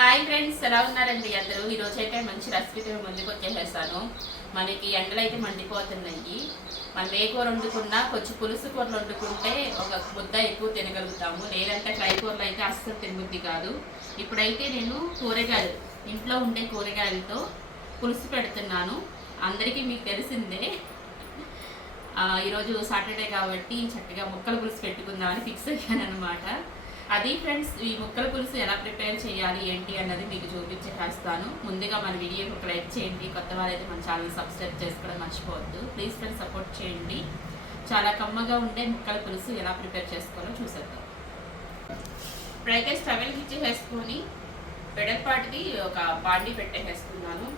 Hi friends, ఎలా ఉన్నారండి అందరూ? ఈరోజు అయితే మంచి రెసిపీతో ముందుకు వచ్చేసేస్తాను. మనకి ఎండలు అయితే మండిపోతున్నాయి. మనం ఏ కూర వండుకున్నా కొంచెం పులుసు కూరలు వండుకుంటే ఒక ముద్ద ఎక్కువ తినగలుగుతాము, లేదంటే ఫ్రై కూరలు అయితే అస్సలు తినబుద్ధి కాదు. ఇప్పుడైతే నేను కూరగాయలు, ఇంట్లో ఉండే కూరగాయలతో పులుసు పెడుతున్నాను. అందరికీ మీకు తెలిసిందే, ఈరోజు సాటర్డే కాబట్టి చక్కగా ముక్కల పులుసు పెట్టుకుందామని ఫిక్స్ అయ్యాను అనమాట. అది ఫ్రెండ్స్, ఈ ముక్కల పులుసు ఎలా ప్రిపేర్ చేయాలి ఏంటి అన్నది మీకు చూపించేస్తాను. ముందుగా మన వీడియోకి ఒక లైక్ చేయండి. కొత్త వారైతే మన ఛానల్ సబ్స్క్రైబ్ చేసుకోవడం మర్చిపోవద్దు. ప్లీజ్ ఫ్రెండ్స్, సపోర్ట్ చేయండి. చాలా కమ్మగా ఉండే ముక్కల పులుసు ఎలా ప్రిపేర్ చేసుకోవాలో చూసేద్దాం. ఇప్పుడైతే స్టవ్కి ఇచ్చేసుకొని వెడల్పాటికి ఒక బాండీ పెట్టేసుకున్నాను.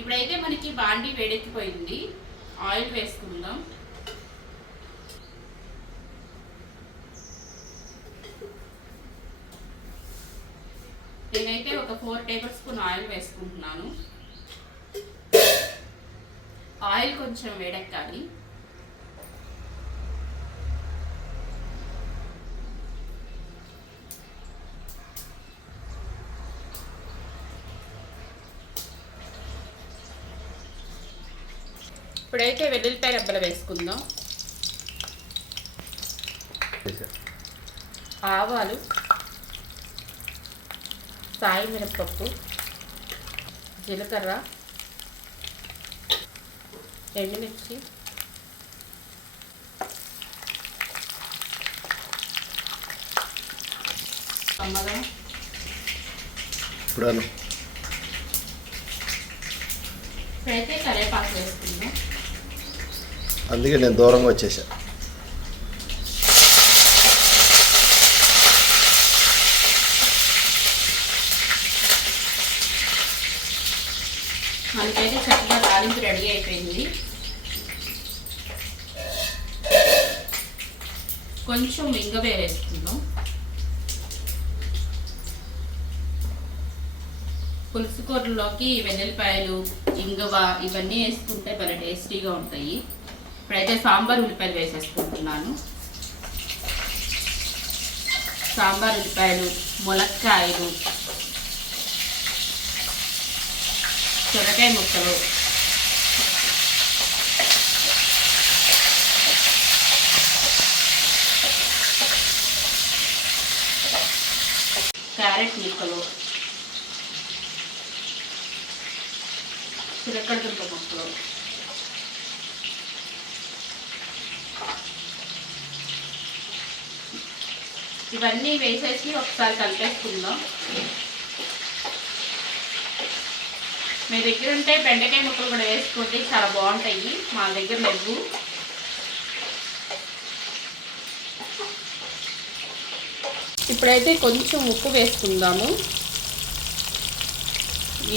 ఇప్పుడైతే మనకి బాండీ వేడెక్కిపోయింది. ఆయిల్ వేసుకుందాం. నేనైతే ఒక 4 టేబుల్ స్పూన్ ఆయిల్ వేసుకుంటున్నాను. ఆయిల్ కొంచెం వేడెక్కాలి. ఇప్పుడైతే వెల్లుల్లిపాయ రెబ్బలు వేసుకుందాం. ఆవాలు, సాయి మినపప్పు, జీలకర్ర, ఎండుమిర్చి, కమ్మగా ఇప్పుడైతే కరివేపాకు వేసుకుందాం. అందుకే నేను దూరంగా వచ్చేసా. మనకైతే చక్కగా తాలింపు రెడీ అయిపోయింది. కొంచెం ఇంగువ వేసుకుందాం. పులుసు కూరలోకి వెల్లుల్లిపాయలు, ఇంగువ ఇవన్నీ వేసుకుంటే భలే టేస్టీగా ఉంటాయి. ఇప్పుడైతే సాంబార్ ఉల్లిపాయలు వేసేసుకుంటున్నాను. సాంబార్ ఉల్లిపాయలు, ములక్కాయలు, సొరకాయ ముక్కలు, క్యారెట్ ముక్కలు, చిలకడదుంప ముక్కలు, ఇవన్నీ వేసేసి ఒకసారి కలిపేసుకుందాం. మీ దగ్గర ఉంటే బెండకాయ ముక్కలు కూడా వేసుకోండి, చాలా బాగుంటాయి. మా దగ్గర లేవు. ఇప్పుడైతే కొంచెం ఉప్పు వేసుకుందాము.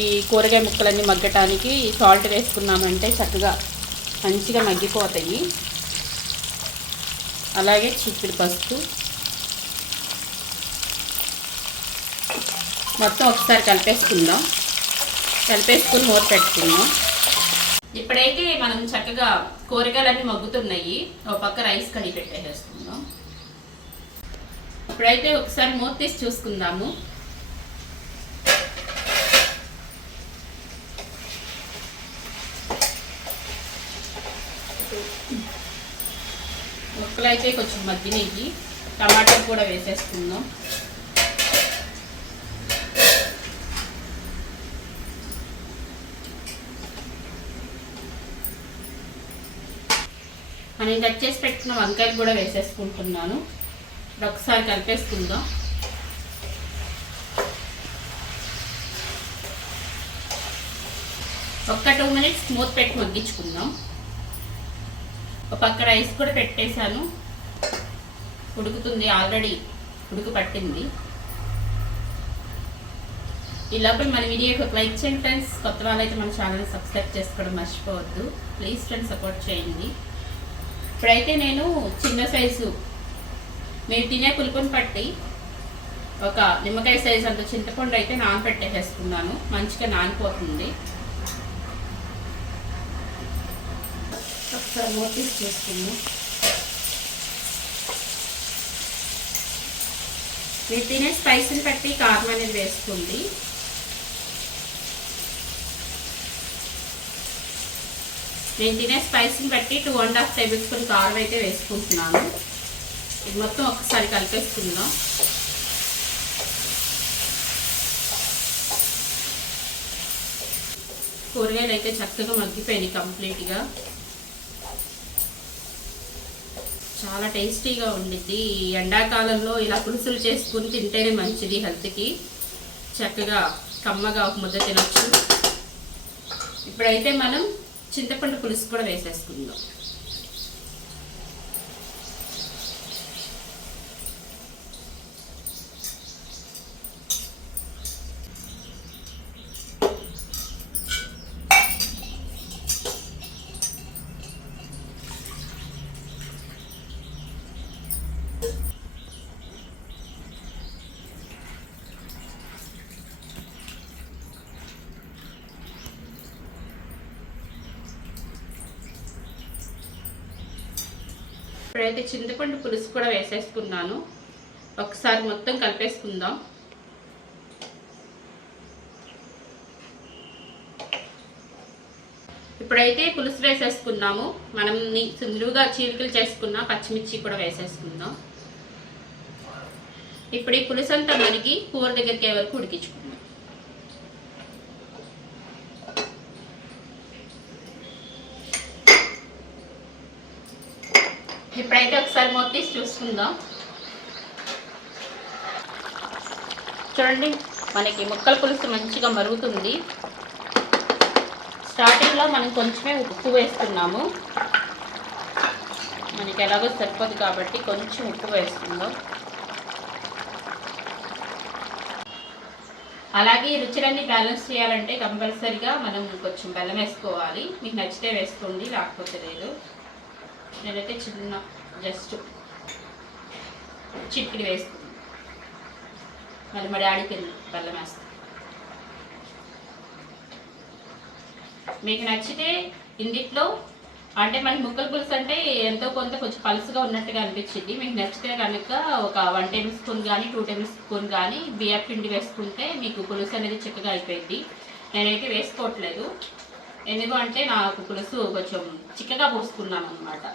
ఈ కూరగాయ ముక్కలన్నీ మగ్గటానికి సాల్ట్ వేసుకున్నామంటే చక్కగా మంచిగా మగ్గిపోతాయి. అలాగే చిక్కుడు పసుపు, మొత్తం ఒకసారి కలిపేసుకుందాం. కలిపేసుకుని మూత పెట్టుకుందాం. ఇప్పుడైతే మనం చక్కగా కూరగాయలన్నీ మగ్గుతున్నాయి. ఒక పక్క రైస్ కడిగి పెట్టేసుకుందాం. ఇప్పుడైతే ఒకసారి మూత తీసి చూసుకుందాము. ముక్కలు అయితే కొంచెం మగ్గినవి. టమాటాలు కూడా వేసేసుకుందాం. నేను కట్ చేసి పెట్టుకున్న వంకాయలు కూడా వేసేసుకుంటున్నాను. ఒకసారి కలిపేసుకుందాం. ఒక్క 2 మినిట్స్ మూత పెట్టి మగ్గించుకుందాం. ఒక పక్క రైస్ కూడా పెట్టేశాను, ఉడుకుతుంది. ఆల్రెడీ ఉడుకు పట్టింది. ఈ లోపల మన వీడియోకి ఒక లైక్ చేయండి ఫ్రెండ్స్. కొత్త వాళ్ళైతే మన ఛానల్ని సబ్స్క్రైబ్ చేసుకోవడం మర్చిపోవద్దు. ప్లీజ్ ఫ్రెండ్స్, సపోర్ట్ చేయండి. ఇప్పుడైతే నేను చిన్న సైజు మీరు తినే పులుపుని పట్టి ఒక నిమ్మకాయ సైజు అంత చింతపండు అయితే నానబెట్టేసుకున్నాను. మంచిగా నానిపోతుంది. ఒకసారి మూత తీసి చేసుకుందాం. మీరు తినే స్పైసీని బట్టి కారం అనేది వేసుకోండి. నేను తినే స్పైసీని బట్టి 2.5 టేబుల్ స్పూన్ కారం అయితే వేసుకుంటున్నాను. ఇది మొత్తం ఒకసారి కలిపేసుకుందాం. కూరగాయలు అయితే చక్కగా మగ్గిపోయినాయి కంప్లీట్గా. చాలా టేస్టీగా ఉండిద్ది. ఈ ఎండాకాలంలో ఇలా పులుసులు చేసుకుని తింటేనే మంచిది హెల్త్కి. చక్కగా కమ్మగా ఒక ముద్ద తినొచ్చు. ఇప్పుడైతే మనం చింతపండు పులుసు కూడా వేసేసుకుందాం. ఇప్పుడైతే చింతపండు పులుసు కూడా వేసేసుకున్నాను. ఒకసారి మొత్తం కలిపేసుకుందాం. ఇప్పుడైతే పులుసు వేసేసుకున్నాము. మనం సులువుగా చీలికలు చేసుకున్న పచ్చిమిర్చి కూడా వేసేసుకుందాం. ఇప్పుడు ఈ పులుసు అంతా మనకి కూర దగ్గరికి వరకు ఉడికించుకుందాం. ఇప్పుడైతే ఒకసారి మూత తీసి చూసుకుందాం. చూడండి, మనకి ముక్కల పులుసు మంచిగా మరుగుతుంది. స్టార్టింగ్లో మనం కొంచెమే ఉప్పు వేస్తున్నాము. మనకి ఎలాగో సరిపోదు కాబట్టి కొంచెం ఉప్పు వేసుకుందాం. అలాగే రుచులన్నీ బ్యాలెన్స్ చేయాలంటే కంపల్సరీగా మనం కొంచెం బెల్లం వేసుకోవాలి. మీకు నచ్చితే వేసుకోండి, లేకపోతే లేదు. నేనైతే చిన్న జస్ట్ చిటికిడి వేసుకున్నాను. మరి మా డాడీకి బెల్లం వేస్తాను. మీకు నచ్చితే ఇందిట్లో అంటే మనకి ముక్కల పులుసు అంటే ఎంతో కొంత కొంచెం పలుసుగా ఉన్నట్టుగా అనిపించింది. మీకు నచ్చితే కనుక ఒక 1 టేబుల్ స్పూన్ కానీ 2 టేబుల్ స్పూన్ కానీ బియ్యం పిండి వేసుకుంటే మీకు పులుసు అనేది చిక్కగా అయిపోయింది. నేనైతే వేసుకోవట్లేదు, ఎందుకంటే నాకు పులుసు కొంచెం చిక్కగా పోసుకున్నాను అనమాట.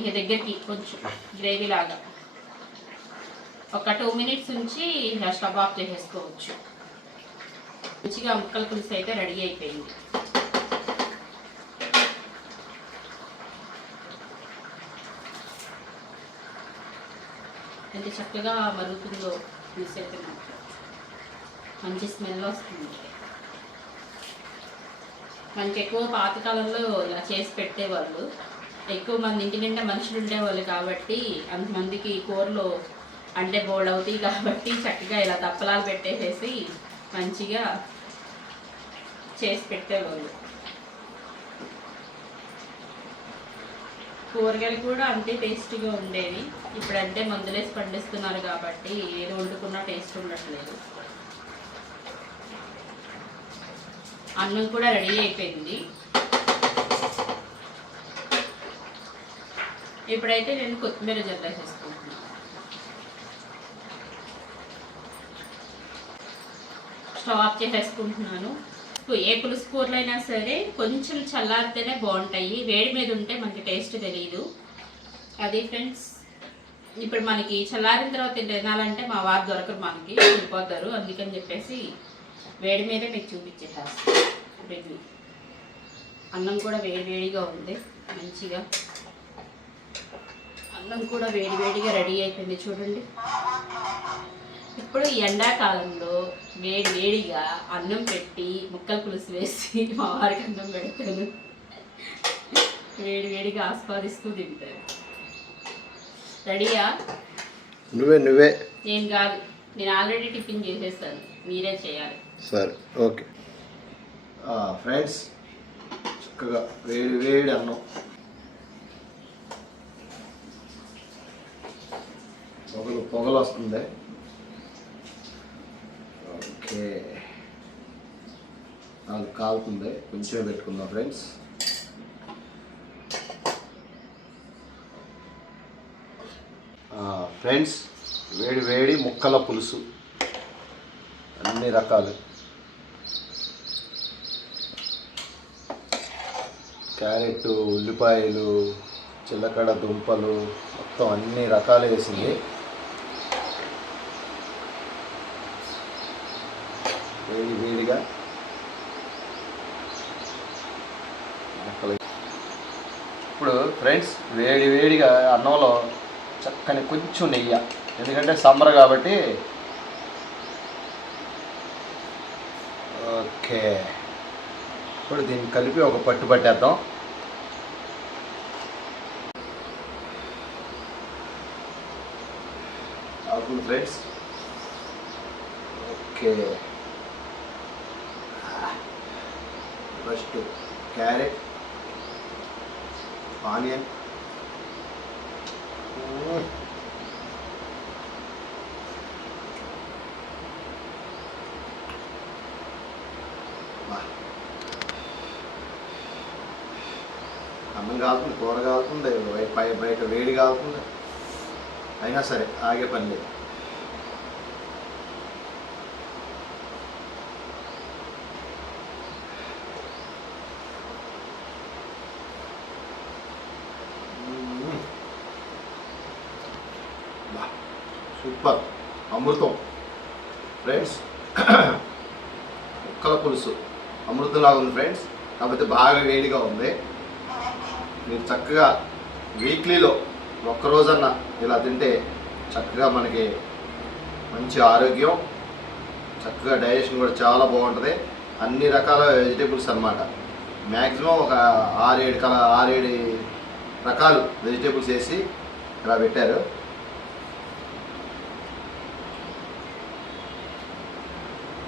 ఇక దగ్గరికి కొంచెం గ్రేవీ లాగా ఒక 2 మినిట్స్ ఉంచి స్టవ్ ఆఫ్ చేసేసుకోవచ్చు. మంచిగా ముక్కల పులుసు అయితే రెడీ అయిపోయింది. ఎంత చక్కగా మరుగుతుందో పులుసు అయితే మంచి స్మెల్ వస్తుంది. మనకి ఎక్కువ పాతకాలంలో ఇలా చేసి పెట్టేవాళ్ళు. ఎక్కువ మంది ఇంటి నిండా మనుషులు ఉండేవాళ్ళు కాబట్టి అంతమందికి కూరలు అంటే బోల్డ్ అవుతాయి కాబట్టి చక్కగా ఇలా తప్పలాలు పెట్టేసేసి మంచిగా చేసి పెట్టేవాళ్ళు. కూరగాయలు కూడా అంతే టేస్టీగా ఉండేవి. ఇప్పుడంటే మందులేసి పండిస్తున్నారు కాబట్టి ఏది వండుకున్నా టేస్ట్ ఉండట్లేదు. అన్నం కూడా రెడీ అయిపోయింది. ఇప్పుడైతే నేను కొత్తిమీర జల్లేసేసుకుంటున్నాను. స్టవ్ ఆఫ్ చేసేసుకుంటున్నాను. ఏ పులుసు కూరలు అయినా సరే కొంచెం చల్లారితేనే బాగుంటాయి. వేడి మీద ఉంటే మనకి టేస్ట్ తెలియదు. అది ఫ్రెండ్స్, ఇప్పుడు మనకి చల్లారిన తర్వాత తినాలంటే మా వారు దొరకరు, మనకి వెళ్ళిపోతారు. అందుకని చెప్పేసి వేడి మీదే మీకు చూపించేస్తాను. అన్నం కూడా వేడిగా ఉంది. మంచిగా అన్నం కూడా వేడిగా రెడీ అయిపోయింది చూడండి. ఇప్పుడు ఎండాకాలంలో వేడిగా అన్నం పెట్టి ముక్కల పులుసు వేసి మా వారికి అన్నం పెడతాను. వేడిగా ఆస్వాదిస్తూ తింటారు. రెడీయా? నువ్వే నేను కాదు, నేను ఆల్రెడీ టిఫిన్ చేసేసాను, మీరే చేయాలి. సరే, ఓకే ఫ్రెండ్స్. చక్కగా వేడి అన్నం, పొగలు వస్తుంది. ఓకే, నాకు కాలుతుంది, కొంచెం పెట్టుకుందాం ఫ్రెండ్స్. ఫ్రెండ్స్, వేడి వేడి ముక్కల పులుసు అన్ని రకాలు, క్యారెట్, ఉల్లిపాయలు, చిల్లకడ దుంపలు మొత్తం అన్ని రకాలు వేసింది. వేడి వేడిగా ముక్కలు. ఇప్పుడు ఫ్రెండ్స్ వేడి వేడిగా అన్నంలో చక్కని కొంచెం నెయ్యి, ఎందుకంటే సమ్మర్ కాబట్టి. ఓకే, ఇప్పుడు దీన్ని కలిపి ఒక పట్టు పట్టేద్దాం. అవుతుంది friends. Okay, first carrot, onion, అన్నం కాలుతుంది, కూర కాలుతుంది, బయట వేడి కాలుతుంది, అయినా సరే ఆగే పని లేదు. సూపర్, అమృతం ఫ్రెండ్స్. ముక్కల పులుసు అమృతంలాగా ఉంది ఫ్రెండ్స్, కాకపోతే బాగా వేడిగా ఉంది. మీరు చక్కగా వీక్లీలో ఒక్కరోజన్నా ఇలా తింటే చక్కగా మనకి మంచి ఆరోగ్యం, చక్కగా డైజెషన్ కూడా చాలా బాగుంటుంది. అన్ని రకాల వెజిటేబుల్స్ అన్నమాట. మ్యాక్సిమం ఒక 6-7 రకాలు వెజిటేబుల్స్ వేసి ఇలా పెట్టారు.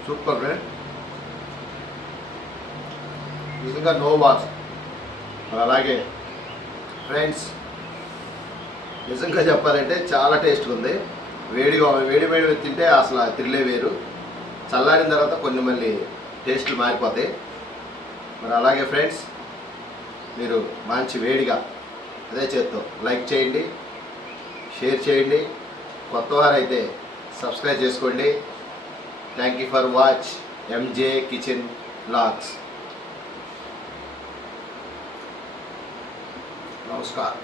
సూపర్ ఫ్రెండ్, నిజంగా నో వాచ్. అలాగే ఫ్రెండ్స్ నిజంగా చెప్పాలంటే చాలా టేస్ట్గా ఉంది. వేడిగా వేడి తింటే అసలు తిరిలే వేరు, చల్లారిన తర్వాత కొన్ని మళ్ళీ టేస్ట్లు మారిపోతాయి. మరి అలాగే ఫ్రెండ్స్ మీరు మంచి వేడిగా అదే చేత్తో లైక్ చేయండి, షేర్ చేయండి, కొత్త వారైతే సబ్స్క్రైబ్ చేసుకోండి. Thank you for watch MJ kitchen vlogs. నమస్కారం.